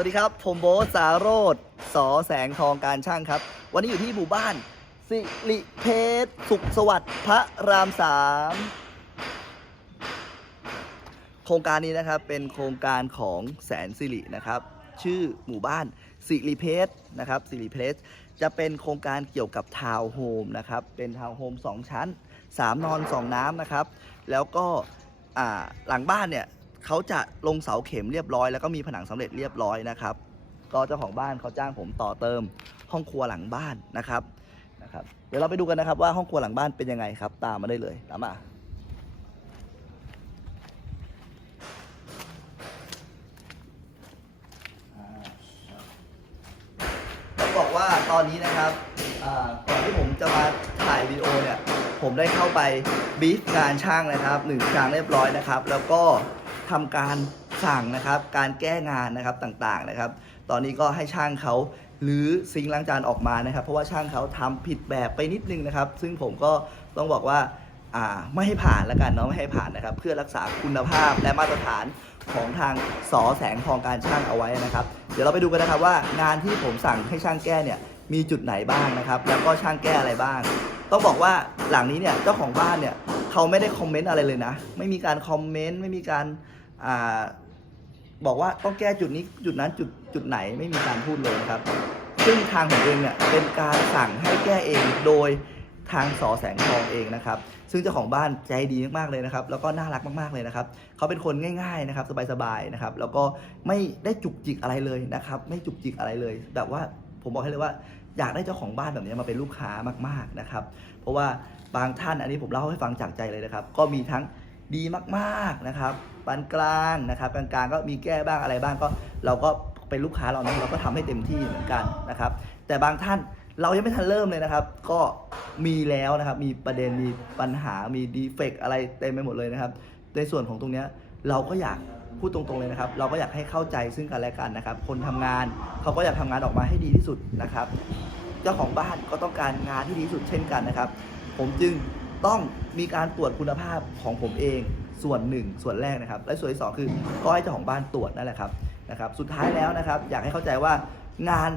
วัสดีครับ ผมโบทสาโรธสอแสงทองการช่างครับ วันนี้อยู่ที่หมู่บ้าน สิริเพชรสุขสวัสดิ์พระรามสามโครงการนี้นะครับเป็นโครงการของแสนสิรินะครับ ชื่อหมู่บ้านสิริเพชรนะครับสิริเพชรจะเป็นโครงการเกี่ยวกับทาวน์โฮมนะครับ เป็นทาวน์โฮมสองชั้น 3 นอน 2 น้ำนะครับ แล้วก็อ่าหลังบ้านเนี่ย เขาจะลงเสาเข็มเรียบร้อยแล้วก็มีผนังสำเร็จเรียบร้อยนะครับ ก็เจ้าของบ้านเขาจ้างผมต่อเติมห้องครัวหลังบ้านนะครับนะครับ เดี๋ยวเราไปดูกันนะครับว่าห้องครัวหลังบ้านเป็นยังไงครับ ตามมาได้เลยตามมาอ่าบต้องบอกว่าตอนนี้นะครับก่อนที่ผมจะมาถ่ายวิดีโอเนี่ยผมได้เข้าไปบีฟงานช่างนะครับหนึ่งครั้งเรียบร้อยนะครับ แล้วก็ ทำการสั่งนะครับการแก้งานนะครับต่างๆนะครับ ตอนนี้ก็ให้ช่างเขาหรือซิงล้างจานออกมานะครับ เพราะว่าช่างเขาทำผิดแบบไปนิดนึงนะครับ ซึ่งผมก็ต้องบอกว่าอ่าไม่ให้ผ่านแล้วกันเนาะไม่ให้ผ่านนะครับ เพื่อรักษาคุณภาพและมาตรฐานของทางสอแสงทองการช่างเอาไว้นะครับ เดี๋ยวเราไปดูกันนะครับว่างานที่ผมสั่งให้ช่างแก้เนี่ยมีจุดไหนบ้างนะครับ แล้วก็ช่างแก้อะไรบ้าง ต้องบอกว่าหลังนี้เนี่ยเจ้าของบ้านเนี่ยเขาไม่ได้คอมเมนต์อะไรเลยนะ ไม่มีการคอมเมนต์ไม่มีการ อ่าบอกว่าต้องแก้จุดนี้จุดนั้นจุดจุดไหนไม่มีการพูดเลยนะครับ ซึ่งทางผมเองเนี่ยเป็นการสั่งให้แก้เองโดยทางสอแสงทองเองนะครับ ซึ่งเจ้าของบ้านใจดีมากๆเลยนะครับ แล้วก็น่ารักมากๆเลยนะครับ เขาเป็นคนง่ายๆนะครับ สบายๆนะครับ แล้วก็ไม่ได้จุกจิกอะไรเลยนะครับ ไม่จุกจิกอะไรเลย แบบว่าผมบอกให้เลยว่าอยากได้เจ้าของบ้านแบบนี้มาเป็นลูกค้ามากๆนะครับ เพราะว่าบางท่านอันนี้ผมเล่าให้ฟังจากใจเลยนะครับ ก็มีทั้ง ดีมากๆนะครับปานกลางนะครับกลางๆก็มีแก้บ้างอะไรบ้างก็เราก็เป็นลูกค้าเรานะเราก็ทำให้เต็มที่เหมือนกันนะครับ แต่บางท่านเรายังไม่ทันเริ่มเลยนะครับ ก็มีแล้วนะครับ มีประเด็นมีปัญหามีดีเฟกอะไรเต็มไปหมดเลยนะครับ ในส่วนของตรงเนี้ยเราก็อยากพูดตรงๆเลยนะครับ เราก็อยากให้เข้าใจซึ่งกันและกันนะครับ คนทำงานเขาก็อยากทำงานออกมาให้ดีที่สุดนะครับ เจ้าของบ้านก็ต้องการงานที่ดีที่สุดเช่นกันนะครับ ผมจึง ต้องมีการตรวจคุณภาพของผมเองส่วนหนึ่งส่วนแรกนะครับ และส่วนที่สองคือก็ให้เจ้าของบ้านตรวจนั่นแหละครับนะครับสุดท้ายแล้วนะครับ อยากให้เข้าใจว่างาน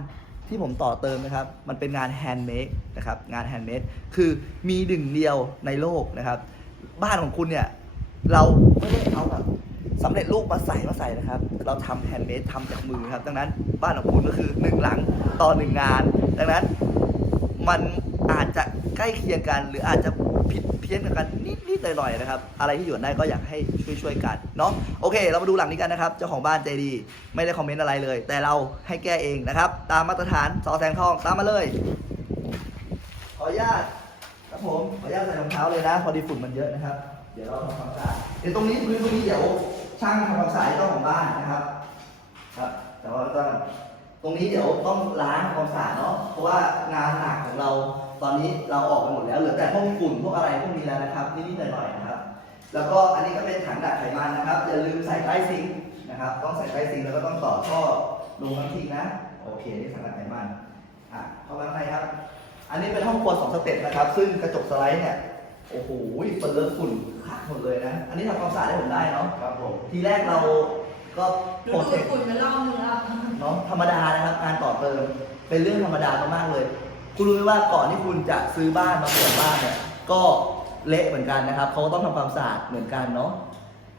ที่ผมต่อเติมนะครับ มันเป็นงานแฮนด์เมดนะครับงานแฮนด์เมดคือมีหนึ่งเดียวในโลกนะครับ บ้านของคุณเนี่ยเราไม่ได้เอาแบบสำเร็จรูปมาใส่มาใส่นะครับ เราทำแฮนด์เมดทำจากมือครับดังนั้นบ้านของคุณก็คือหนึ่งหลังต่อหนึ่งงาน ดังนั้นมันอาจจะใกล้เคียงกันหรืออาจจะ ผิดเพี้ยนกันนิดๆหน่อยๆนะครับ อะไรที่อยู่ได้ก็อยากให้ช่วยๆกันเนาะโอเค เรามาดูหลังนี้กันนะครับ เจ้าของบ้านใจดีไม่ได้คอมเมนต์อะไรเลย แต่เราให้แก้เองนะครับ ตามมาตรฐานสอแสงทองตามมาเลย ขออนุญาตครับผมขออนุญาตใส่รองเท้าเลยนะ พอดีฝุ่นมันเยอะนะครับ เดี๋ยวเราทำความสะอาดเดี๋ยวตรงนี้พื้นตรงนี้เดี๋ยวช่างทำความสะอาดเจ้าของบ้านนะครับครับ แต่ว่าก็ตรงนี้เดี๋ยวต้องล้างความสะอาดเนาะเพราะว่างานหนักของเรา ตอนนี้เราออกไปหมดแล้วเหลือแต่พวกฝุ่นพวกอะไรพวกนี้แล้วนะครับนิดๆหน่อยๆนะครับ แล้วก็อันนี้ก็เป็นถังดักไขมันนะครับอย่าลืมใส่ใต้ซิงค์นะครับ ต้องใส่ใต้ซิงค์แล้วก็ต้องต่อท่อลงน้ำทิ้งนะ โอเคนี่ถังดักไขมันอะเข้ามาข้างในครับ อันนี้เป็นห้องครัวสองสเต็ปนะครับ ซึ่งกระจกสไลด์เนี่ยโอ้โหเปิดเลอะฝุ่นขาดหมดเลยนะ อันนี้ทำความสะอาดให้ผมได้เนาะครับผมทีแรกเราก็ดูโปรดเทคฝุ่นไปรอบนึงแล้วเนาะธรรมดานะครับการต่อเติมเป็นเรื่องธรรมดามากๆเลย คุณรู้ไหมว่าก่อนที่คุณจะซื้อบ้านมาเปิดบ้านเนี่ยก็เละเหมือนกันนะครับเขาก็ต้องทำความสะอาดเหมือนกันเนาะ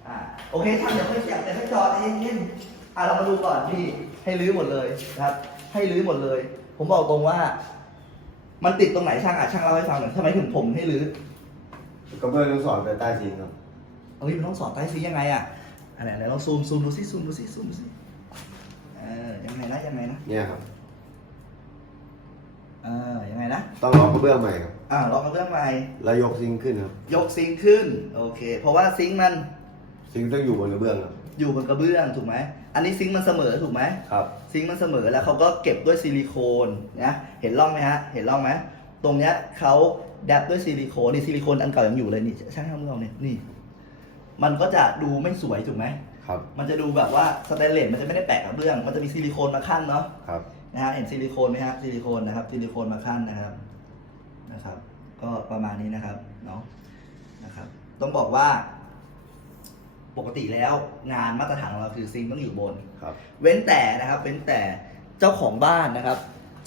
อ่าโอเคท่านเดี๋ยวค่อยเก็บเดี๋ยวค่อยจอดเย็นๆอะเรามาดูก่อนพี่ให้รื้อหมดเลยนะครับ ให้รื้อหมดเลย ผมบอกตรงว่า มันติดตรงไหนช่างอะช่างเล่าให้ฟังหน่อยทำไมถึงผมให้รื้อกระเบื้องต้องสอนไปใต้ซิงค์ครับเอ้ยมันต้องสอนใต้ซียังไงอะอันไหนไหนลองซูมซูมดูสิซูมดูสิซูมดูสิเออยังไงนะยังไงนะเนี่ยครับ เออยังไงนะต้องล็อกกระเบื้องใหม่ครับอ่าลองกระเบื้องใหม่แล้วยกซิงค์ขึ้นครับยกซิงค์ขึ้นโอเค เพราะว่าซิงค์มันซิงค์ต้องอยู่บนกระเบื้องครับอยู่บนกระเบื้องถูกไหมอันนี้ซิงค์มันเสมอถูกไหมครับซิงค์มันเสมอแล้วเขาก็เก็บด้วยซิลิโคนนะเห็นร่องไหมฮะเห็นร่องไหมตรงเนี้ยเขาดับด้วยซิลิโคนนี่ซิลิโคนอันเก่ายังอยู่เลยนี่ช่างทำเมืองเนี่ยนี่ มันก็จะดูไม่สวยถูกไหมครับ มันจะดูแบบว่าสแตนเลสมันจะไม่ได้แปะกระเบื้อง มันจะมีซิลิโคนมาขั้นเนาะครับ นะฮะเห็นซิลิโคนไหมครับซิลิโคนนะครับซิลิโคนมาขั้นนะครับนะครับ ก็ประมาณนี้นะครับเนาะนะครับ ต้องบอกว่า ปกติแล้วงานมาตรฐานของเราคือซิงค์ต้องอยู่บน ครับ เว้นแต่นะครับ เว้นแต่เจ้าของบ้านนะครับ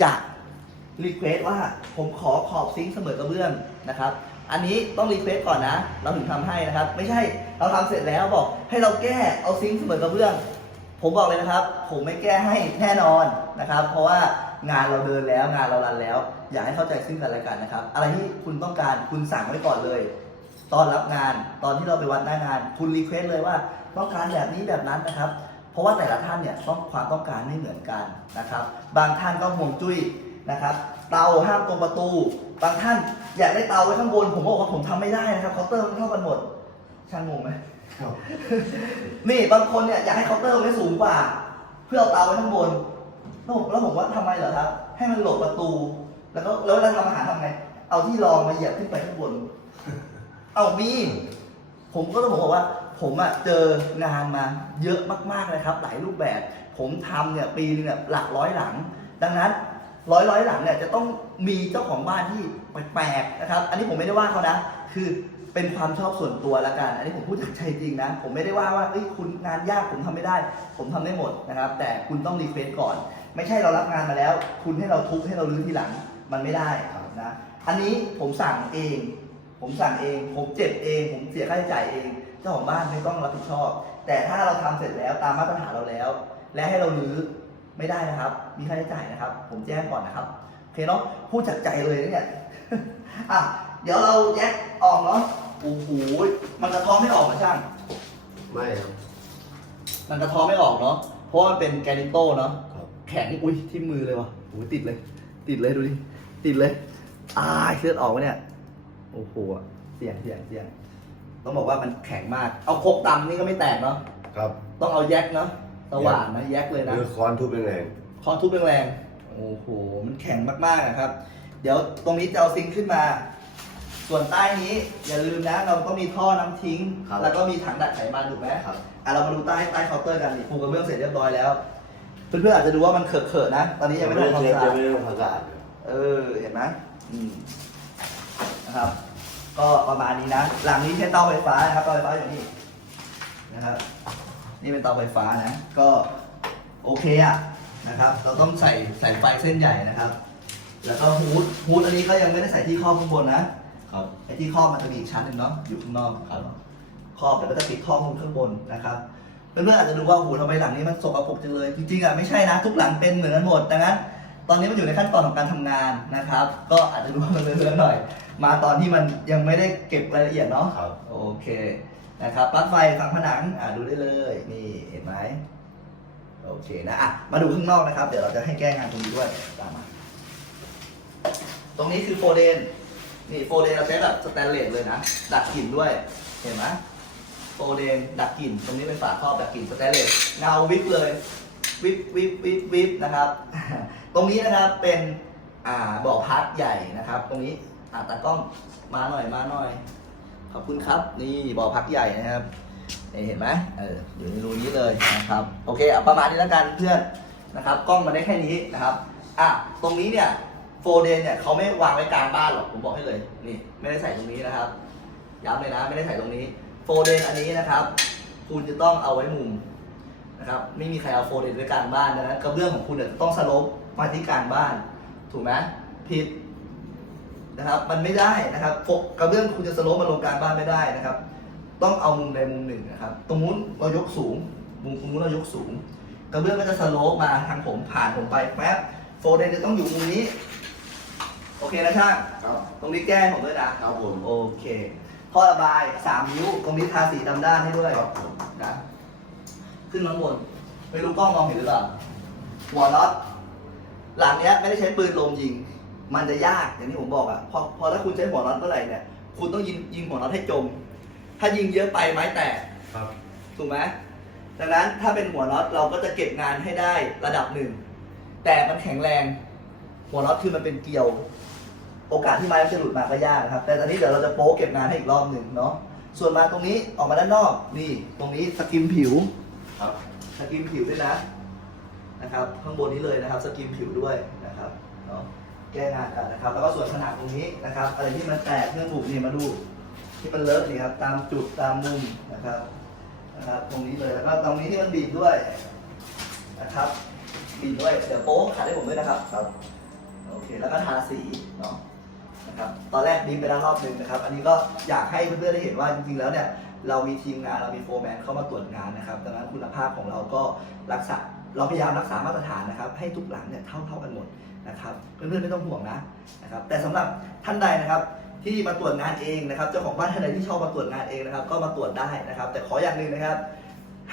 จะรีเควสว่าผมขอขอบซิงค์เสมอกระเบื้องนะครับ อันนี้ต้องรีเควสก่อนนะ เราถึงทำให้นะครับ ไม่ใช่เราทำเสร็จแล้วบอกให้เราแก้เอาซิงค์เสมอกระเบื้อง ผมบอกเลยนะครับ ผมไม่แก้ให้แน่นอน นะครับ เพราะว่างานเราเดินแล้วงานเรารันแล้ว อยากให้เข้าใจซึ่งกันและกันนะครับ อะไรที่คุณต้องการคุณสั่งไว้ก่อนเลย ตอนรับงานตอนที่เราไปวัดหน้างาน คุณรีเควสเลยว่าต้องการแบบนี้แบบนั้นนะครับ เพราะว่าแต่ละท่านเนี่ยต้องความต้องการไม่เหมือนกันนะครับ บางท่านก็ห่วงจุ้ยนะครับ เตาห้ามตรงประตู บางท่านอยากได้เตาไว้ข้างบน ผมบอกว่าผมทำไม่ได้นะครับเคาน์เตอร์มันเท่ากันหมด ช่างงงไหมครับนี่บางคนเนี่ยอยากให้เคาน์เตอร์ไว้สูงกว่า เพื่อเอาเตาไว้ข้างบน แล้วผมแล้วผมว่าทำไมเหรอครับ ให้มันหลบประตู แล้วก็แล้วเวลาทำอาหารทำไง เอาที่รองมาเหยียบขึ้นไปข้างบน เอามีผมก็ต้องบอกว่า ผมอะเจองานมาเยอะมากๆเลยครับ หลายรูปแบบ ผมทำเนี่ยปีนึงเนี่ยหลักร้อยหลัง ดังนั้นร้อยร้อยหลังเนี่ยจะต้องมีเจ้าของบ้านที่แปลกๆนะครับ อันนี้ผมไม่ได้ว่าเขานะ คือเป็นความชอบส่วนตัวละกัน อันนี้ผมพูดจากใจจริงนะ ผมไม่ได้ว่าว่าเอ้ยคุณงานยากผมทำไม่ได้ ผมทำได้หมดนะครับ แต่คุณต้องรีเควสก่อน ไม่ใช่เรารับงานมาแล้ว คุณให้เราทุบให้เราลื้อทีหลังมันไม่ได้นะอันนี้ผมสั่งเอง ผมสั่งเอง ผมเจ็บเอง ผมเสียค่าใช้จ่ายเอง เจ้าของบ้านไม่ต้องรับผิดชอบ แต่ถ้าเราทำเสร็จแล้วตามมาตรฐานเราแล้ว และให้เราลื้อไม่ได้นะครับ มีค่าใช้จ่ายนะครับ ผมแจ้งก่อนนะครับโอเคเนาะพูดจากใจเลยนะเนี่ยอะเดี๋ยวเราแยกออกเนาะโอ้โหมันกระท้อไม่ออกนะช่างไม่ครับมันกระท้อไม่ออกเนาะเพราะว่ามันเป็นแกรนิโต้เนาะครับ แข็งอุ้ยที่มือเลยวะโอ้ยติดเลย ติดเลยดูดิติดเลยอ้ายเลือดออกวะเนี่ยโอ้โหเสียงเสียงเสียงต้องบอกว่ามันแข็งมาก เอาโคกตำนี่ก็ไม่แตกเนาะครับ ต้องเอาแยกเนาะสว่านนะแยกเลยนะหรือค้อนทุบแรงคอนทุบแรงๆโอ้โหมันแข็งมากๆนะครับ เดี๋ยวตรงนี้จะเอาซิงค์ขึ้นมา ส่วนใต้นี้อย่าลืมนะ เราต้องมีท่อน้ำทิ้ง แล้วก็มีถังดักไขมันถูกไหมๆครับอะเรามาดูใต้ใต้เคาน์เตอร์กันนี่ปูกระเบื้องเสร็จเรียบร้อยแล้ว เพื่อนๆอาจจะดูว่ามันเขอะๆนะ ตอนนี้ยังไม่ได้ทำความเช็ดสะอาจะดไม่ได้ทำความสะอาดครับเออ เห็นไหมอืมนะครับ ก็ประมาณนี้นะ หลังนี้ใช้เตาไฟฟ้านะครับ เตาไฟฟ้าอยู่นี่นะครับ นี่เป็นเตาไฟฟ้านะ ก็โอเคอะนะครับ เราต้องใส่ใส่ไฟเส้นใหญ่นะครับ แล้วก็ฮูดฮูดอันนี้ก็ยังไม่ได้ใส่ที่ครอบข้างบนนะ ครับ ไอ้ที่ครอบมันจะมีอีกชั้นหนึ่งเนาะอยู่ข้างนอกครับครอบแล้วก็จะปิดครอบฮูดข้างบนนะครับ เพื่อนๆอาจจะดูว่าโอ้โหทำไมหลังนี้มันสกปรกจังเลยจริงๆอะไม่ใช่นะทุกหลังเป็นเหมือนกันหมดดังนั้น ตอนนี้มันอยู่ในขั้นตอนของการทำงานนะครับ ก็อาจจะดูว่ามันเลอะๆหน่อย มาตอนที่มันยังไม่ได้เก็บรายละเอียดเนาะครับ โอเคนะครับปลั๊กไฟฝังผนังอะดูได้เลย นี่เห็นไหมโอเคนะอะมาดูข้างนอกนะครับ เดี๋ยวเราจะให้แก้งานตรงนี้ด้วยตามมา ตรงนี้คือโฟเดนนี่โฟเดนเราใช้แบบสแตนเลสเลยนะดักกลิ่นด้วยเห็นไหม โฟเดนดักกลิ่น ตรงนี้เป็นฝาครอบดักกลิ่นสแตนเลสเงาวิบเลยวิบวิบวิบวิบนะครับ ตรงนี้นะครับเป็นอ่าบ่อพักใหญ่นะครับ ตรงนี้อ่าตากล้องมาหน่อยมาหน่อย ขอบคุณครับ นี่บ่อพักใหญ่นะครับเห็นไหมเอออยู่ในรูนี้เลยนะครับ โอเคเอาประมาณนี้แล้วกันเพื่อนนะครับ กล้องมาได้แค่นี้นะครับอะตรงนี้เนี่ยโฟเดนเนี่ยเขาไม่วางไว้กลางบ้านหรอกผมบอกให้เลยนี่ไม่ได้ใส่ตรงนี้นะครับย้ำเลยนะไม่ได้ใส่ตรงนี้ โฟเดนอันนี้นะครับ คุณจะต้องเอาไว้มุมนะครับ ไม่มีใครเอาโฟเดนไว้กลางบ้านดังนั้นกระเบื้องของคุณเนี่ยจะต้องสโลปมาที่กลางบ้าน ถูกไหมผิดนะครับ มันไม่ได้นะครับปกกระเบื้องคุณจะสโลปมาลงกลางบ้านไม่ได้นะครับ ต้องเอามุมใดมุมหนึ่งนะครับ ตรงนู้นเรายกสูง มุมตรงนู้นเรายกสูง กระเบื้องก็จะสโลปมาทางผมผ่านผมไปแป๊บโฟเดนจะต้องอยู่มุมนี้ โอเคนะช่าง ครับ ตรงนี้แก้ผมด้วยนะครับผม โอเค ท่อระบายสามนิ้ว ตรงนี้ทาสีดำด้านให้ด้วยครับผมนะขึ้นมาข้างบนไม่รู้กล้องมองเห็นหรือเปล่าหัวน็อตหลังเนี้ยไม่ได้ใช้ปืนลมยิง มันจะยากอย่างที่ผมบอกอะพอพอถ้าคุณใช้หัวน็อตเมื่อไหร่เนี่ยคุณต้องยิงยิงหัวน็อตให้จม ถ้ายิงเยอะไปไม้แตกครับถูกไหมดังนั้นถ้าเป็นหัวน็อตเราก็จะเก็บงานให้ได้ระดับหนึ่งแต่มันแข็งแรง หัวน็อตคือมันเป็นเกลียว โอกาสที่ไม้มันจะหลุดมาก็ยากนะครับ แต่ตอนนี้เดี๋ยวเราจะโป๊เก็บงานให้อีกรอบหนึ่งเนาะส่วนมาตรงนี้ออกมาด้านนอกนี่ตรงนี้สกิมผิวครับสกิมผิวด้วยนะนะครับข้างบนนี้เลยนะครับ สกิมผิวด้วยนะครับเนาะแก้งานกันนะครับ แล้วก็ส่วนขนาดตรงนี้นะครับอะไรที่มันแตกเรื่องบุกนี่มาดู ที่มันเลอะนี่ครับตามจุดตามมุมนะครับนะครับ ตรงนี้เลยแล้วก็ตรงนี้ที่มันบีบด้วยนะครับบีบด้วยเดี๋ยวโป๊ะขัดให้ผมด้วยนะครับครับโอเคแล้วก็ทาสีเนาะ นะครับตอนแรกบีบไปแล้วรอบหนึ่งนะครับ อันนี้ก็อยากให้เพื่อนๆได้เห็นว่าจริงๆแล้วเนี่ยเรามีทีมงานเรามีโฟร์แมนเข้ามาตรวจงานนะครับดังนั้นคุณภาพของเราก็รักษาเราพยายามรักษามาตรฐานนะครับ ให้ทุกหลังเนี่ยเท่าเท่าๆกันหมดนะครับเพื่อนๆไม่ต้องห่วงนะนะครับ แต่สำหรับท่านใดนะครับที่มาตรวจงานเองนะครับเจ้าของบ้านท่านใดที่ชอบมาตรวจงานเองนะครับ ก็มาตรวจได้นะครับ แต่ขออย่างหนึ่งนะครับ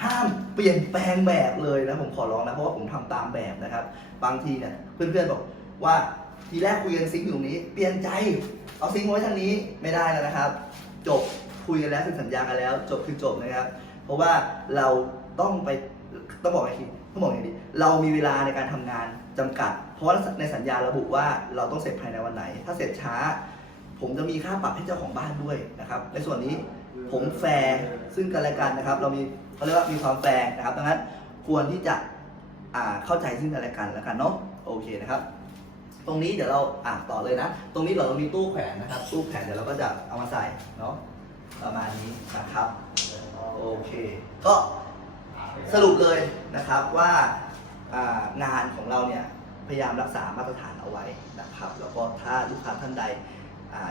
ห้ามเปลี่ยนแปลงแบบเลยนะผมขอร้องนะเพราะว่าผมทำตามแบบนะครับ บางทีเนี่ยเพื่อนๆบอกว่า ทีแรกคุยกันซิงค์อยู่ตรงนี้ เปลี่ยนใจ เอาซิงค์ไว้ทางนี้ไม่ได้แล้วนะครับ จบคุยกันแล้วเซ็นสัญญากันแล้ว จบคือจบนะครับ เพราะว่าเราต้องไปต้องบอกไงทีต้องบอกไงดีเรามีเวลาในการทำงานจำกัด เพราะในสัญญาระบุว่าเราต้องเสร็จภายในวันไหน ถ้าเสร็จช้า ผมจะมีค่าปรับให้เจ้าของบ้านด้วยนะครับ ในส่วนนี้ผมแฟร์ซึ่งกันและกันนะครับ เรามีเขาเรียกว่ามีความแฟร์นะครับดังนั้นควรที่จะเข้าใจซึ่งกันและกันแล้วกันเนาะโอเคนะครับ ตรงนี้เดี๋ยวเราอ่านต่อเลยนะ ตรงนี้เรามีตู้แขวนนะครับ ตู้แขวนเดี๋ยวเราก็จะเอามาใส่เนาะประมาณนี้นะครับ โอเค ก็สรุปเลยนะครับว่างานของเราเนี่ยพยายามรักษามาตรฐานเอาไว้นะครับ แล้วก็ถ้าลูกค้าท่านใด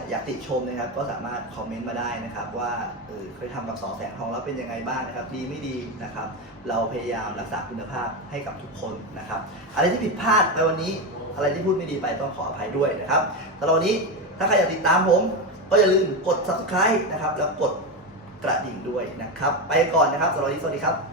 อยากติชมนะครับก็สามารถคอมเมนต์มาได้นะครับ ว่าเออเคยทำกับสอแสงทองแล้วเป็นยังไงบ้างนะครับ ดีไม่ดีนะครับ เราพยายามรักษาคุณภาพให้กับทุกคนนะครับ อะไรที่ผิดพลาดไปวันนี้อะไรที่พูดไม่ดีไปต้องขออภัยด้วยนะครับสำหรับวันนี้ถ้าใครอยากติดตามผม ก็อย่าลืมกด subscribe นะครับ แล้วกดกระดิ่งด้วยนะครับ ไปก่อนนะครับสำหรับวันนี้สวัสดีครับ